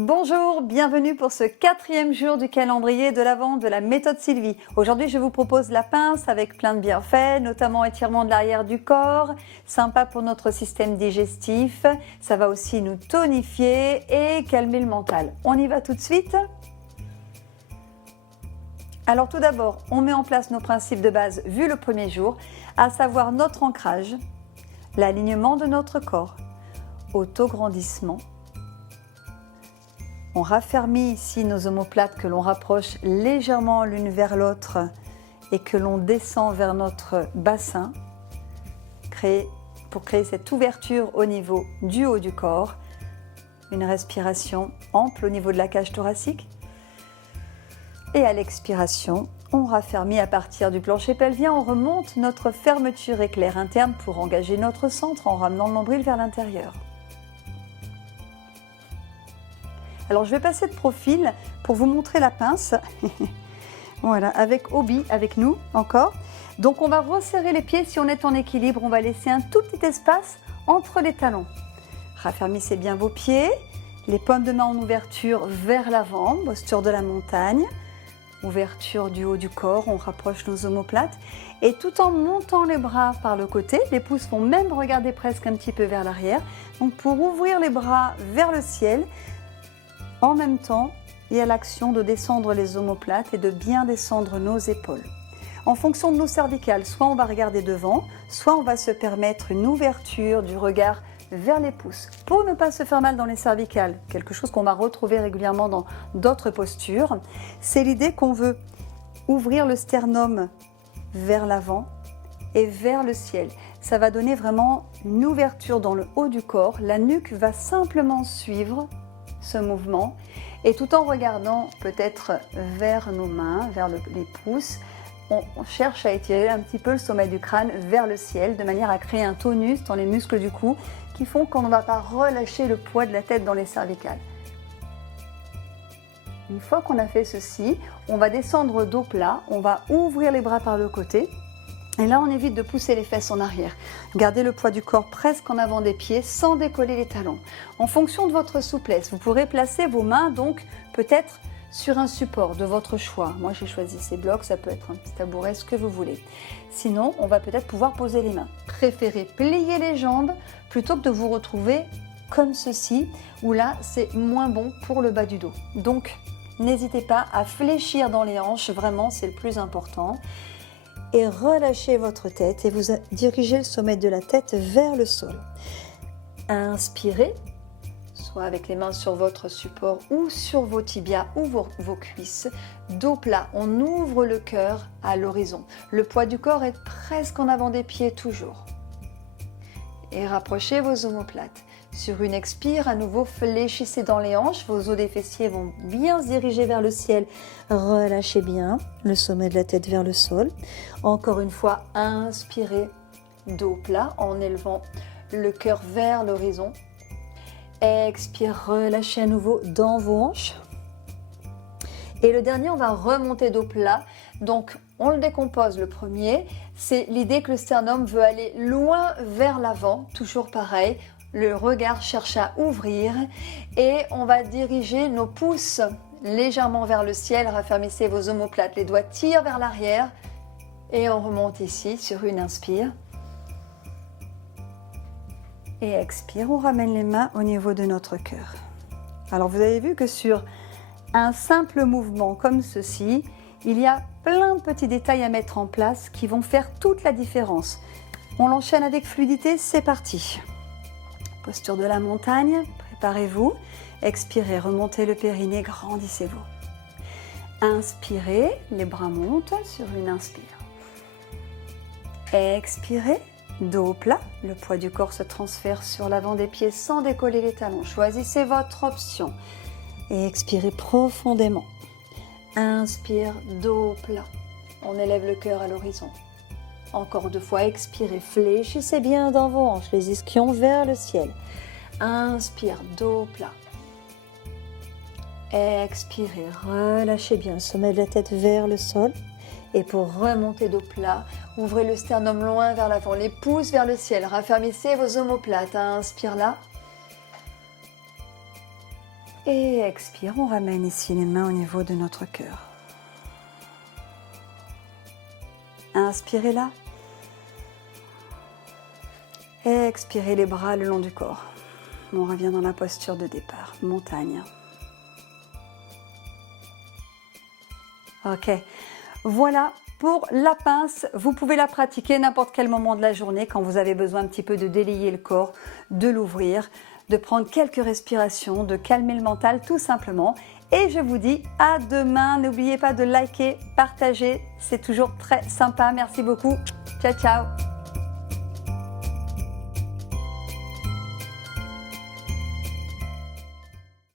Bonjour, bienvenue pour ce 4e jour du calendrier de l'Avent de la méthode Sylvie. Aujourd'hui, je vous propose la pince avec plein de bienfaits, notamment étirement de l'arrière du corps, sympa pour notre système digestif. Ça va aussi nous tonifier et calmer le mental. On y va tout de suite? Alors tout d'abord, on met en place nos principes de base vus le premier jour, à savoir notre ancrage, l'alignement de notre corps, autograndissement. On raffermit ici nos omoplates que l'on rapproche légèrement l'une vers l'autre et que l'on descend vers notre bassin pour créer cette ouverture au niveau du haut du corps. Une respiration ample au niveau de la cage thoracique. Et à l'expiration, on raffermit à partir du plancher pelvien, on remonte notre fermeture éclair interne pour engager notre centre en ramenant le nombril vers l'intérieur. Alors je vais passer de profil pour vous montrer la pince. Voilà, avec Obi, avec nous encore. Donc on va resserrer les pieds si on est en équilibre. On va laisser un tout petit espace entre les talons. Raffermissez bien vos pieds. Les paumes de main en ouverture vers l'avant, posture de la montagne. Ouverture du haut du corps, on rapproche nos omoplates. Et tout en montant les bras par le côté, les pouces vont même regarder presque un petit peu vers l'arrière. Donc pour ouvrir les bras vers le ciel, en même temps, il y a l'action de descendre les omoplates et de bien descendre nos épaules. En fonction de nos cervicales, soit on va regarder devant, soit on va se permettre une ouverture du regard vers les pouces pour ne pas se faire mal dans les cervicales, quelque chose qu'on va retrouver régulièrement dans d'autres postures. C'est l'idée qu'on veut ouvrir le sternum vers l'avant et vers le ciel. Ça va donner vraiment une ouverture dans le haut du corps. La nuque va simplement suivre ce mouvement et tout en regardant peut-être vers nos mains, vers les pouces, on cherche à étirer un petit peu le sommet du crâne vers le ciel de manière à créer un tonus dans les muscles du cou qui font qu'on ne va pas relâcher le poids de la tête dans les cervicales. Une fois qu'on a fait ceci, on va descendre dos plat, on va ouvrir les bras par le côté. Et là, on évite de pousser les fesses en arrière. Gardez le poids du corps presque en avant des pieds sans décoller les talons. En fonction de votre souplesse, vous pourrez placer vos mains donc peut-être sur un support de votre choix. Moi, j'ai choisi ces blocs, ça peut être un petit tabouret, ce que vous voulez. Sinon, on va peut-être pouvoir poser les mains. Préférez plier les jambes plutôt que de vous retrouver comme ceci, où là, c'est moins bon pour le bas du dos. Donc, n'hésitez pas à fléchir dans les hanches, vraiment, c'est le plus important. Et relâchez votre tête et vous dirigez le sommet de la tête vers le sol. Inspirez, soit avec les mains sur votre support ou sur vos tibias ou vos cuisses. Dos plat, on ouvre le cœur à l'horizon. Le poids du corps est presque en avant des pieds toujours. Et rapprochez vos omoplates. Sur une expire, à nouveau fléchissez dans les hanches, vos os des fessiers vont bien se diriger vers le ciel. Relâchez bien le sommet de la tête vers le sol. Encore une fois, inspirez, dos plat en élevant le cœur vers l'horizon. Expire, relâchez à nouveau dans vos hanches. Et le dernier, on va remonter dos plat. Donc, on le décompose le premier. C'est l'idée que le sternum veut aller loin vers l'avant, toujours pareil. Le regard cherche à ouvrir et on va diriger nos pouces légèrement vers le ciel. Raffermissez vos omoplates, les doigts tirent vers l'arrière et on remonte ici sur une inspire. Et expire, on ramène les mains au niveau de notre cœur. Alors vous avez vu que sur un simple mouvement comme ceci, il y a plein de petits détails à mettre en place qui vont faire toute la différence. On l'enchaîne avec fluidité, c'est parti. Posture de la montagne, préparez-vous. Expirez, remontez le périnée, grandissez-vous. Inspirez, les bras montent sur une inspire. Expirez, dos plat, le poids du corps se transfère sur l'avant des pieds sans décoller les talons. Choisissez votre option et expirez profondément. Inspire, dos plat. On élève le cœur à l'horizon. Encore 2 fois, expirez, fléchissez bien dans vos hanches, les ischions vers le ciel. Inspire, dos plat. Expirez, relâchez bien le sommet de la tête vers le sol. Et pour remonter dos plat, ouvrez le sternum loin vers l'avant, les pouces vers le ciel. Raffermissez vos omoplates. Inspire là. Et expire, on ramène ici les mains au niveau de notre cœur. Inspirez là. Expirez les bras le long du corps. On revient dans la posture de départ, montagne. Ok, voilà pour la pince. Vous pouvez la pratiquer n'importe quel moment de la journée quand vous avez besoin un petit peu de délier le corps, de l'ouvrir, de prendre quelques respirations, de calmer le mental tout simplement. Et je vous dis à demain. N'oubliez pas de liker, partager, c'est toujours très sympa. Merci beaucoup. Ciao, ciao.